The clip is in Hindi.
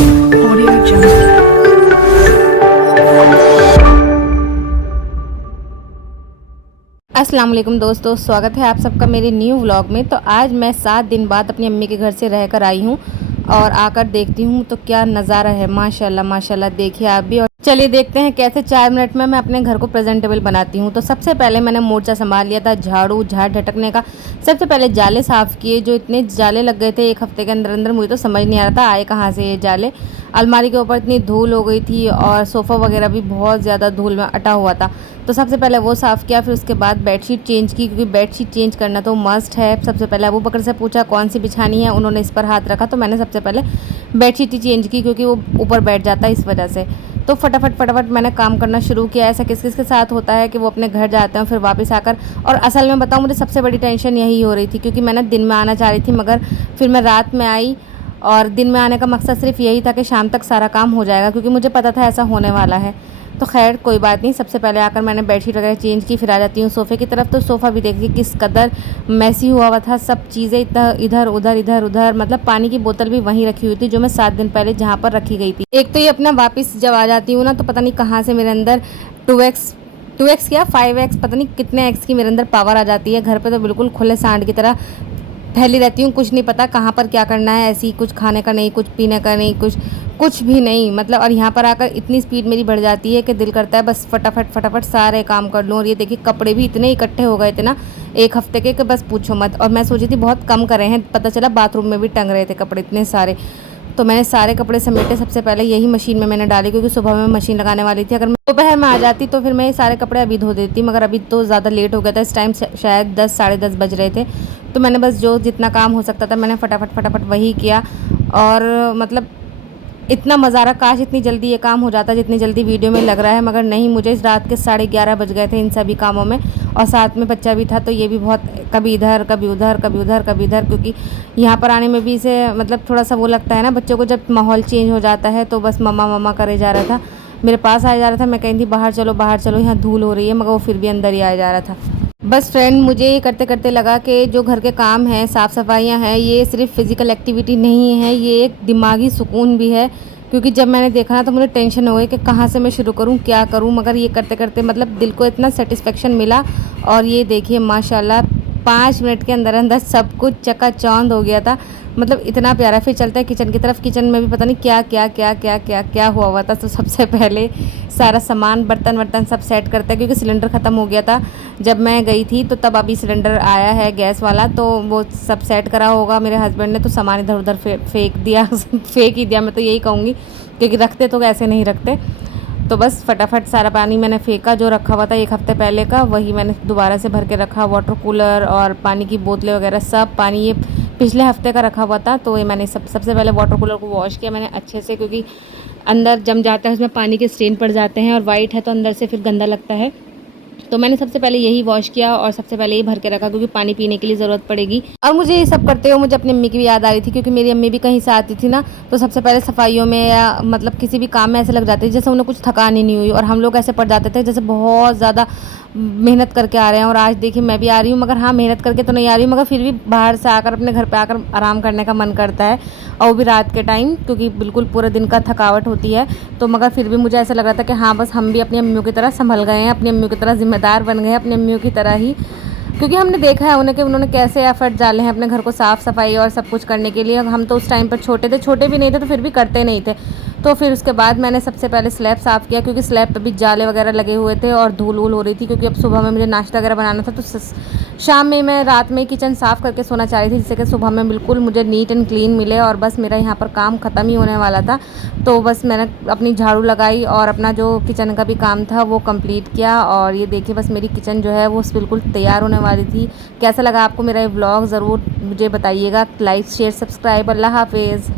Audio Jungle. अस्सलाम वालेकुम दोस्तों, स्वागत है आप सबका मेरे न्यू व्लॉग में। तो आज मैं 7 दिन बाद अपनी अम्मी के घर से रहकर आई हूँ और आकर देखती हूँ तो क्या नज़ारा है। माशाल्लाह माशाल्लाह, देखिए आप भी। और चलिए देखते हैं कैसे 4 मिनट में मैं अपने घर को प्रेजेंटेबल बनाती हूँ। तो सबसे पहले मैंने मोर्चा संभाल लिया था झाड़ू झाड़ झटकने का। सबसे पहले जाले साफ़ किए, जो इतने जाले लग गए थे 1 हफ्ते के अंदर अंदर, मुझे तो समझ नहीं आ रहा था आए कहाँ से ये जाले। अलमारी के ऊपर इतनी धूल हो गई थी और सोफ़ा वगैरह भी बहुत ज़्यादा धूल में अटा हुआ था। तो सबसे पहले वो साफ़ किया, फिर उसके बाद बेडशीट चेंज की, क्योंकि बेडशीट चेंज करना तो मस्ट है। सबसे पहले अबू बकर से पूछा कौन सी बिछानी है, उन्होंने इस पर हाथ रखा तो मैंने सबसे पहले बेडशीट ही चेंज की, क्योंकि वो ऊपर बैठ जाता है इस वजह से। तो फटाफट फटाफट मैंने काम करना शुरू किया। ऐसा किस किस के साथ होता है कि वो अपने घर जाते हैं फिर वापस आकर, और असल में बताऊँ मुझे सबसे बड़ी टेंशन यही हो रही थी, क्योंकि मैंने दिन में आना चाह रही थी मगर फिर मैं रात में आई। और दिन में आने का मकसद सिर्फ यही था कि शाम तक सारा काम हो जाएगा, क्योंकि मुझे पता था ऐसा होने वाला है। तो खैर कोई बात नहीं, सबसे पहले आकर मैंने बेडशीट वगैरह चेंज की, फिर आ जाती हूँ सोफ़े की तरफ। तो सोफ़ा भी देखिए किस कदर मैसी हुआ हुआ था, सब चीज़ें इतना इधर उधर इधर उधर, मतलब पानी की बोतल भी वहीं रखी हुई थी जो मैं 7 दिन पहले जहाँ पर रखी गई थी। एक तो ये अपना वापस जब आ जाती हूँ ना, तो पता नहीं कहाँ से मेरे अंदर 2x 2x क्या 5x पता नहीं कितने x की मेरे अंदर पावर आ जाती है। घर पे तो बिल्कुल खुले सांड की तरह फैली रहती हूँ, कुछ नहीं पता कहाँ पर क्या करना है। ऐसी कुछ खाने का नहीं, कुछ पीने का नहीं, कुछ भी नहीं मतलब। और यहाँ पर आकर इतनी स्पीड मेरी बढ़ जाती है कि दिल करता है बस फटाफट फटाफट सारे काम कर लूँ। और ये देखिए कपड़े भी इतने इकट्ठे हो गए थे ना 1 हफ्ते के कि बस पूछो मत। और मैं सोची थी बहुत कम करे हैं, पता चला बाथरूम में भी टंग रहे थे कपड़े इतने सारे। तो मैंने सारे कपड़े समेटे, सबसे पहले यही मशीन में मैंने डाले, क्योंकि सुबह में मशीन लगाने वाली थी। अगर मैं दोपहर में आ जाती तो फिर मैं ये सारे कपड़े अभी धो देती, मगर अभी तो ज़्यादा लेट हो गया था। इस टाइम शायद 10 साढ़े 10 बज रहे थे। तो मैंने बस जो जितना काम हो सकता था मैंने फटाफट फटाफट वही किया। और मतलब इतना मज़ा आ रहा, काश इतनी जल्दी ये काम हो जाता जितनी जल्दी वीडियो में लग रहा है, मगर नहीं, मुझे इस रात के 11:30 बज गए थे इन सभी कामों में। और साथ में बच्चा भी था, तो ये भी बहुत कभी इधर कभी उधर कभी उधर कभी इधर, क्योंकि यहाँ पर आने में भी इसे मतलब थोड़ा सा वो लगता है ना बच्चों को, जब माहौल चेंज हो जाता है तो बस मम्मा मम्मा करे जा रहा था, मेरे पास आया जा रहा था। मैं कहीं थी बाहर चलो यहाँ धूल हो रही है, मगर वो फिर भी अंदर ही आया जा रहा था। बस फ्रेंड, मुझे ये करते करते लगा कि जो घर के काम हैं, साफ़ सफाइयाँ हैं, ये सिर्फ फिज़िकल एक्टिविटी नहीं है, ये एक दिमागी सुकून भी है। क्योंकि जब मैंने देखा ना तो मुझे टेंशन हो गई कि कहाँ से मैं शुरू करूँ, क्या करूँ, मगर ये करते करते मतलब दिल को इतना सेटिस्फेक्शन मिला। और ये देखिए माशाल्लाह 5 मिनट के अंदर अंदर सब कुछ चकाचौंध हो गया था, मतलब इतना प्यारा। फिर चलता है किचन की तरफ। किचन में भी पता नहीं क्या क्या क्या क्या क्या क्या हुआ था। तो सबसे पहले सारा सामान बर्तन वर्तन सब सेट करते हैं, क्योंकि सिलेंडर ख़त्म हो गया था जब मैं गई थी। तो तब अभी सिलेंडर आया है गैस वाला, तो वो सब सेट करा होगा मेरे हस्बैंड ने। तो सामान इधर उधर फेंक दिया फेंक ही दिया, मैं तो यही कहूँगी, क्योंकि रखते तो ऐसे नहीं रखते। तो बस फटाफट सारा पानी मैंने फेंका, जो रखा हुआ था 1 हफ्ते पहले का, वही मैंने दोबारा से भर के रखा। वाटर कूलर और पानी की बोतलें वगैरह सब पानी ये पिछले हफ्ते का रखा हुआ था। तो ये मैंने सबसे पहले वाटर कूलर को वॉश किया मैंने अच्छे से, क्योंकि अंदर जम जाता है, उसमें पानी के स्टेन पड़ जाते हैं और वाइट है तो अंदर से फिर गंदा लगता है। तो मैंने सबसे पहले यही वॉश किया और सबसे पहले ये भर के रखा, क्योंकि पानी पीने के लिए ज़रूरत पड़ेगी। और मुझे ये सब करते हुए मुझे अपनी अम्मी की भी याद आ रही थी, क्योंकि मेरी अम्मी भी कहीं से आती थी ना, तो सबसे पहले सफाइयों में या मतलब किसी भी काम में ऐसे लग जाते थे जैसे उन्हें कुछ थकान ही नहीं हुई, और हम लोग ऐसे पड़ जाते थे जैसे बहुत ज़्यादा मेहनत करके आ रहे हैं। और आज देखिए मैं भी आ रही हूँ, मगर हाँ मेहनत करके तो नहीं आ रही हूँ, मगर फिर भी बाहर से आकर अपने घर पे आकर आराम करने का मन करता है, और वो भी रात के टाइम, क्योंकि बिल्कुल पूरे दिन का थकावट होती है। तो मगर फिर भी मुझे ऐसा लग रहा था कि हाँ बस हम भी अपनी अम्मियों की तरह संभल गए हैं, अपनी अम्मियों की तरह जिम्मेदार बन गए हैं, अपनी अम्मियों की तरह ही। क्योंकि हमने देखा है उन्हें कि उन्होंने कैसे एफर्ट डाले हैं अपने घर को साफ़ सफाई और सब कुछ करने के लिए। हम तो उस टाइम पर छोटे भी नहीं थे, तो फिर भी करते नहीं थे। तो फिर उसके बाद मैंने सबसे पहले स्लैब साफ़ किया, क्योंकि स्लैब पे भी जाले वगैरह लगे हुए थे और धूल वूल हो रही थी, क्योंकि अब सुबह में मुझे नाश्ता वगैरह बनाना था। तो शाम में मैं रात में किचन साफ़ करके सोना चाह रही थी, जिससे कि सुबह में बिल्कुल मुझे नीट एंड क्लीन मिले। और बस मेरा यहाँ पर काम ख़त्म ही होने वाला था, तो बस मैंने अपनी झाड़ू लगाई और अपना जो किचन का भी काम था वो कंप्लीट किया। और ये देखिए बस मेरी किचन जो है वो बिल्कुल तैयार होने वाली थी। कैसा लगा आपको मेरा ये व्लॉग, ज़रूर मुझे बताइएगा। Like share subscribe. अल्लाह हाफिज़।